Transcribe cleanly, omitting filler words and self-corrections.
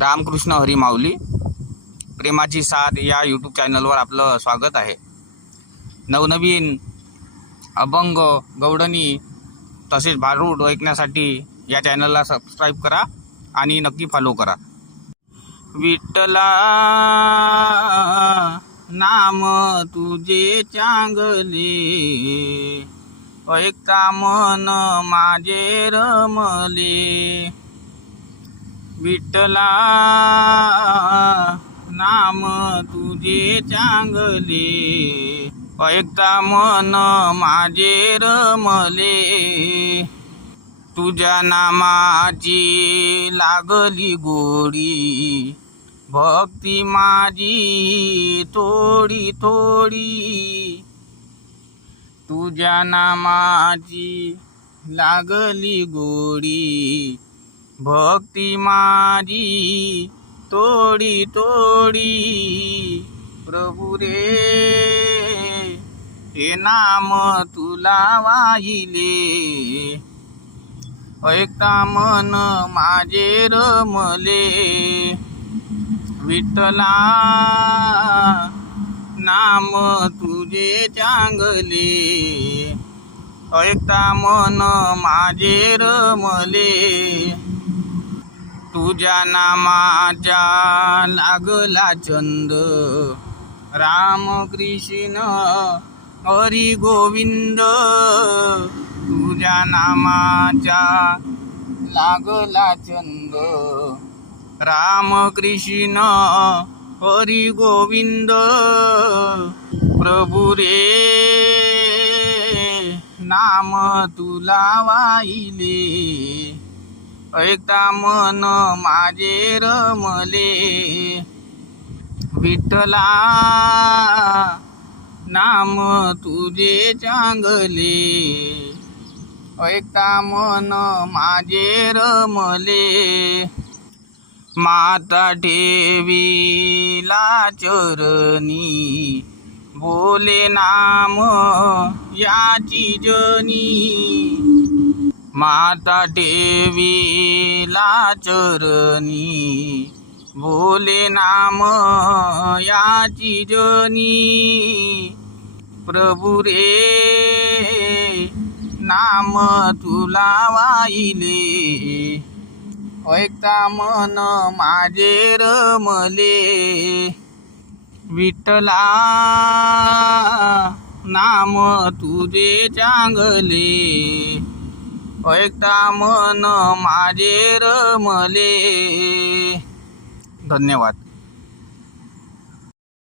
रामकृष्ण हरी माऊली प्रेमाची साथ या यूट्यूब चॅनलवर आपलं स्वागत आहे। नवनवीन अभंग गवडणी तसेच भारूड ऐकण्यासाठी या चॅनलला सबस्क्राईब करा आणि नक्की फॉलो करा। विठ्ठला नाम तुझे चांगले, ऐकता मन माझे रमले। विठ्ठला नाम तुझे चांगले, ऐकता मन माझे रमले। तुझ्या नामाची लागली गोडी, भक्ती माझी थोडी थोडी। तुझ्या नामाची लागली गोडी, भक्ती माझी थोडी थोडी। प्रभू रे हे नाम तुला वाहिले, ऐकता मन माझे रमले। विठ्ठला नाम तुझे चांगले, ऐकता मन माझे रमले। तुझ्या नामाच्या लागला छंद, राम कृष्ण हरी गोविंद। तुझ्या नामाच्या लागला छंद, राम कृष्ण हरी गोविंद। प्रभू रे नाम तुला वाहिले, ऐकता मन माझे रमले। विठ्ठला नाम तुझे चांगले, ऐकता मन माझे रमले। माता ठेवीला चरणी, बोले नाम याची जनी। माता ठेवीला चरणी, बोले नाम याची जनी। प्रभू रे नाम तुला वाहिले, ऐकता मन माझे रमले। विठ्ठला नाम तुझे चांगले, ऐकता मन माझे रमले। धन्यवाद।